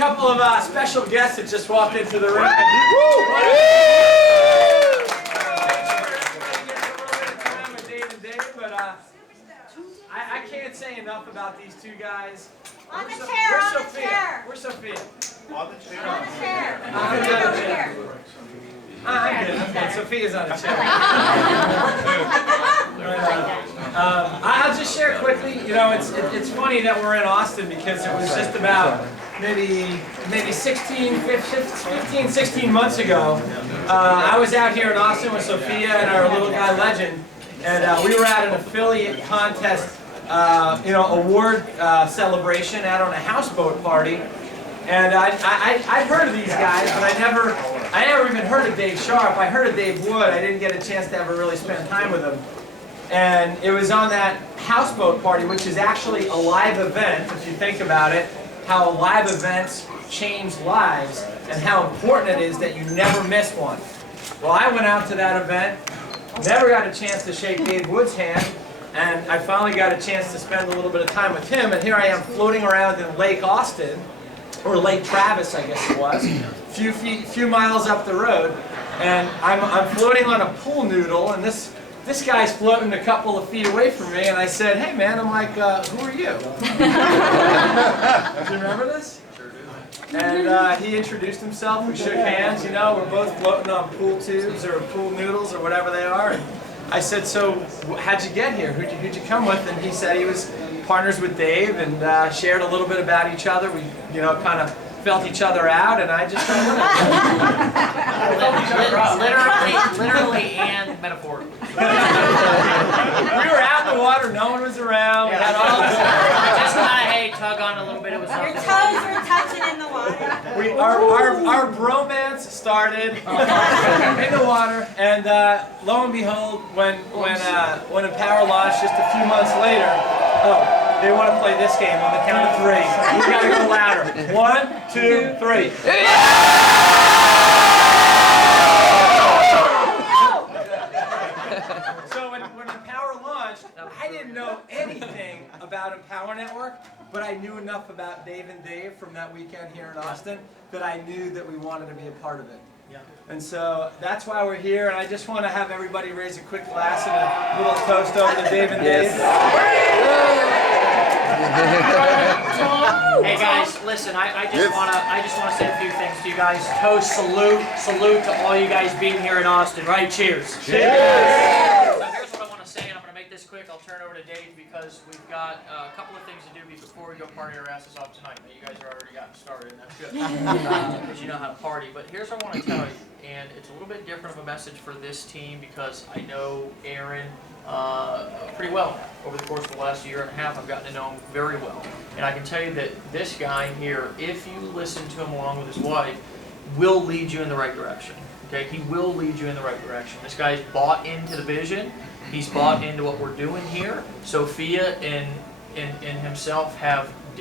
couple of special guests that just walked into the room. I can't say enough about these two guys. On the chair, on the chair. Where's Sophia? On the chair. I'm good. Sophia's on the chair. I'll just share quickly. You know, it's funny that we're in Austin because it was just about maybe 15, 16 months ago. I was out here in Austin with Sofia and our little guy Legend, and we were at an affiliate contest, award celebration out on a houseboat party. And I'd heard of these guys, but I never even heard of Dave Sharp. I heard of Dave Wood. I didn't get a chance to ever really spend time with him. And it was on that houseboat party, which is actually a live event, if you think about it, how live events change lives and how important it is that you never miss one. Well, I went out to that event, never got a chance to shake Dave Wood's hand, and I finally got a chance to spend a little bit of time with him, and here I am floating around in Lake Austin, or Lake Travis, I guess it was, few miles up the road, and I'm floating on a pool noodle, and this guy's floating a couple of feet away from me, and I said, "Hey man," I'm like, "Who are you?" Do you remember this? Sure do. And he introduced himself. We shook hands. You know, we're both floating on pool tubes or pool noodles or whatever they are. And I said, "So how'd you get here? Who'd you come with?" And he said he was partners with Dave and shared a little bit about each other. We, kind of felt each other out, and I just started with it. Literally and metaphorically. We were out in the water, no one was around. We had all this. Just kind of tug on a little bit. It was Your toes were touching in the water. Our bromance started in the water, and lo and behold, when Empower launched just a few months later, they want to play this game on the count of 3. We got to go louder. 1, 2, 3. So when Empower launched, I didn't know anything about Empower Network, but I knew enough about Dave and Dave from that weekend here in Austin that I knew that we wanted to be a part of it. Yeah. And so that's why we're here, and I just want to have everybody raise a quick glass and a little toast over to Dave and Dave. Hey guys, listen, I just wanna say a few things to you guys. Toast, salute to all you guys being here in Austin, right? Cheers. Cheers. So here's what I want to say, and I'm gonna make this quick. I'll turn it over to Dave because we've got a couple of things to do before we go party our asses off tonight. But you guys are already gotten started, and that's good because you know how to party. But here's what I want to tell you, and it's a little bit different of a message for this team because I know Aaron pretty well over the course of the last year and a half. I've gotten to know him very well, and I can tell you that this guy here, if you listen to him along with his wife, will lead you in the right direction. Okay, he will lead you in the right direction. This guy's bought into the vision. He's bought into what we're doing here. Sophia and himself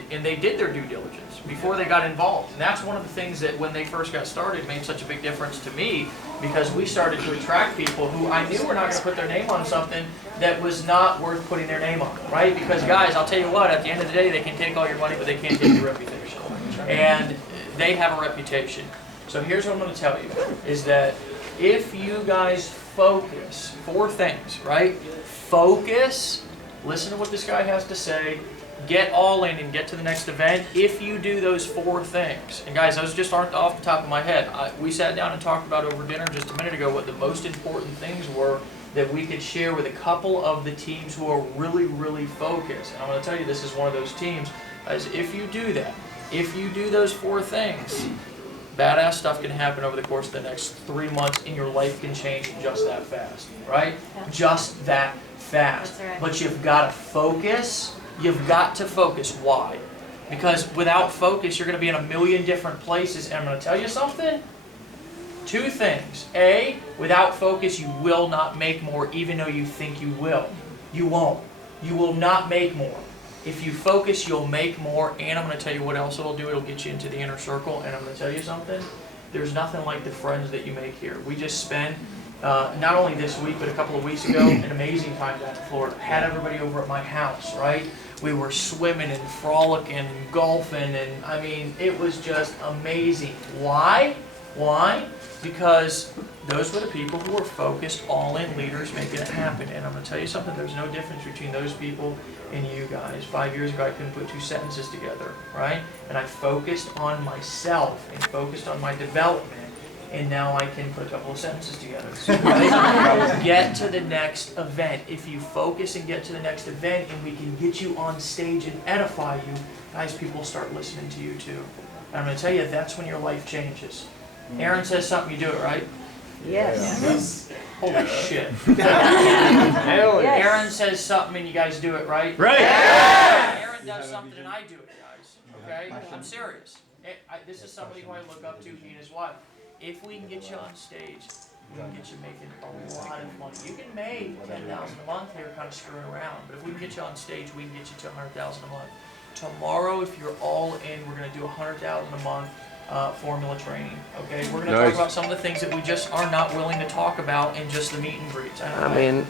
they did their due diligence before they got involved. And that's one of the things that when they first got started made such a big difference to me because we started to attract people who I knew were not going to put their name on something that was not worth putting their name on, right? Because guys, I'll tell you what, at the end of the day, they can take all your money, but they can't take your reputation. And they have a reputation. So here's what I'm going to tell you, is that if you guys focus, 4 things, right? Focus, listen to what this guy has to say, get all in and get to the next event. If you do those 4 things, and guys, those just aren't off the top of my head. We sat down and talked about over dinner just a minute ago what the most important things were that we could share with a couple of the teams who are really, really focused. And I'm going to tell you, this is one of those teams, as if you do that, if you do those 4 things, badass stuff can happen over the course of the next 3 months, and your life can change just that fast, right? Yeah. Just that fast. That's right. But you've got to focus. You've got to focus. Why? Because without focus, you're going to be in a million different places. And I'm going to tell you something. 2 things. A, without focus, you will not make more, even though you think you will. You won't. You will not make more. If you focus, you'll make more, and I'm going to tell you what else it'll do. It'll get you into the inner circle, and I'm going to tell you something. There's nothing like the friends that you make here. We just spent, not only this week, but a couple of weeks ago, an amazing time down in Florida. Had everybody over at my house, right? We were swimming and frolicking and golfing, and I mean, it was just amazing. Why? Why? Because those were the people who were focused, all-in leaders making it happen. And I'm going to tell you something, there's no difference between those people and you guys. 5 years ago, I couldn't put 2 sentences together, right? And I focused on myself and focused on my development. And now I can put a couple of sentences together. So, right? Get to the next event. If you focus and get to the next event and we can get you on stage and edify you, guys, people start listening to you too. And I'm going to tell you, that's when your life changes. Aaron says something, you do it, right? Yes. Holy shit. Aaron says something and you guys do it, right? Right. Aaron does something and I do it, guys. Okay? I'm serious. This is somebody who I look up to, he and his wife. If we can get you on stage, we can get you making a lot of money. You can make $10,000 a month here kind of screwing around, but if we can get you on stage, we can get you to $100,000 a month. Tomorrow, if you're all in, we're going to do $100,000 a month formula training. Okay, we're going to talk about some of the things that we just are not willing to talk about in just the meet and greets.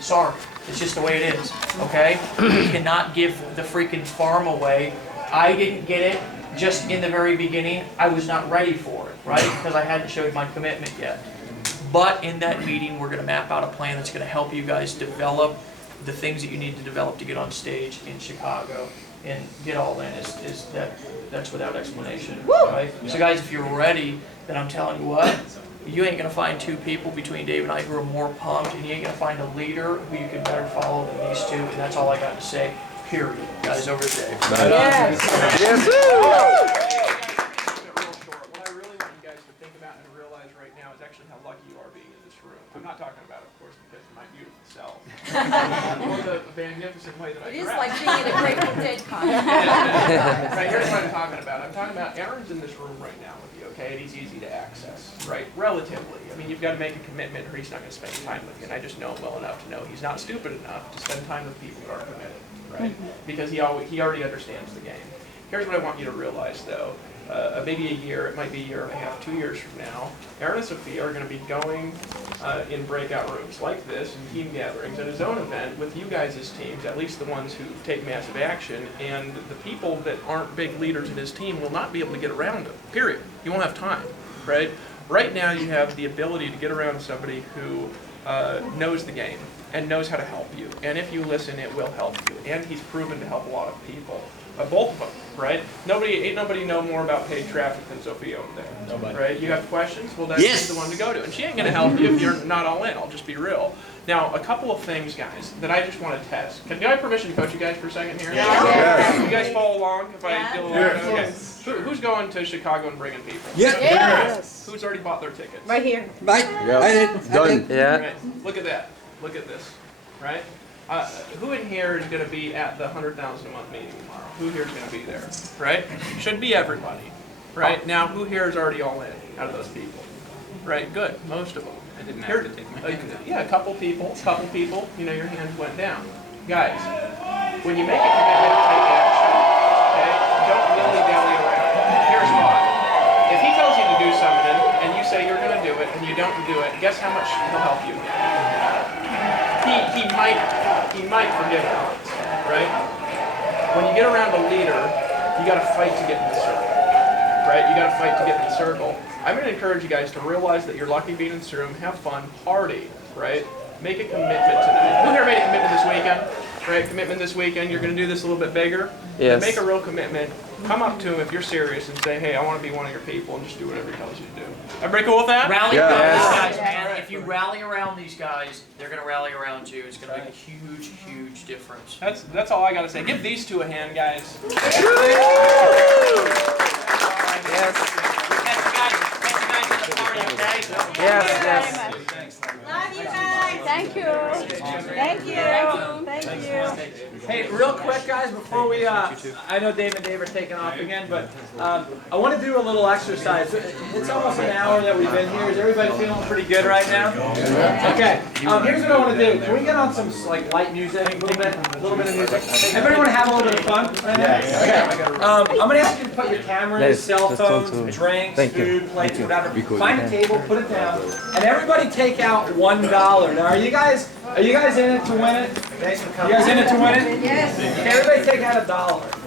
Sorry, it's just the way it is. Okay, we cannot give the freaking farm away. I didn't get it. Just in the very beginning, I was not ready for it, right? Because I hadn't showed my commitment yet. But in that meeting, we're going to map out a plan that's going to help you guys develop the things that you need to develop to get on stage in Chicago and get all in. That's without explanation, right? So guys, if you're ready, then I'm telling you what, you ain't going to find 2 people between Dave and I who are more pumped, and you ain't going to find a leader who you can better follow than these 2, and that's all I got to say. Period. Guys, over to Dave. Yes. What I really want you guys to think about and realize right now is actually how lucky you are being in this room. I'm not talking about, of course, because of my beautiful self, or the magnificent way that I It is dress. like being at a Grateful Dead concert. Right, here's what I'm talking about. I'm talking about Aaron's in this room right now with you, okay? And he's easy to access, right? Relatively. I mean, you've got to make a commitment or he's not going to spend time with you. And I just know him well enough to know he's not stupid enough to spend time with people that are committed. Right? Because he already understands the game. Here's what I want you to realize, though. Maybe a year, it might be a year and a half, 2 years from now, Aaron and Sofia are going to be going in breakout rooms like this, and team gatherings at his own event with you guys as teams, at least the ones who take massive action, and the people that aren't big leaders in his team will not be able to get around him, period. You won't have time, right? Right now you have the ability to get around somebody who knows the game and knows how to help you. And if you listen, it will help you. And he's proven to help a lot of people. Both of them, right? Ain't nobody know more about paid traffic than Sofia over there. Nobody. Right? You have questions? Well, that's the one to go to. And she ain't gonna help you if you're not all in. I'll just be real. Now, a couple of things, guys, that I just want to test. Can I have permission to coach you guys for a second here? Yes. You guys follow along if I do a little okay. Who's going to Chicago and bringing people? Yes. Who's already bought their tickets? Right here. Right. Done. Right. Look at that. Look at this. Right? Who in here is going to be at the 100,000 a month meeting tomorrow? Who here is going to be there? Right? Should be everybody. Right? Now, who here is already all in out of those people? Right? Good. Most of them. I didn't have to take my hand down. Yeah, a couple people, you know, your hands went down. Guys, when you make a commitment to take action, okay, don't dilly-dally around. Here's why. If he tells you to do something and you say you're going to do it and you don't do it, guess how much he'll help you? He might forget it once, right? When you get around a leader, you got to fight to get in the circle, right? You got to fight to get in the circle. I'm going to encourage you guys to realize that you're lucky being in this room, have fun, party, right? Make a commitment tonight. Who here made a commitment this weekend? Right, commitment this weekend, you're going to do this a little bit bigger. Yes. Make a real commitment. Come up to him if you're serious and say, hey, I want to be one of your people, and just do whatever he tells you to do. Everybody cool with that? Rally around Yes. these guys, man. Alright. If you rally around these guys, they're going to rally around you. It's going to make a huge, huge difference. That's all I got to say. Give these two a hand, guys. Catch you guys at the party, okay? Yes. Love you guys. Thank you. Thank you. Thank you. Hey, real quick, guys, before we, I know Dave and Dave are taking off again, but I want to do a little exercise. It's almost an hour that we've been here. Is everybody feeling pretty good right now? Okay. Here's what I want to do. Can we get on some like light music, a little bit of music? Everybody want to have a little bit of fun right now? Okay. I'm going to ask you to put your cameras, cell phones, drinks, food, plates, whatever. Find a table, put it down, and everybody take out $1. Now, are you guys Are you guys in it to win it? Thanks for coming. You guys in it to win it? Yes. Okay, everybody take out $1.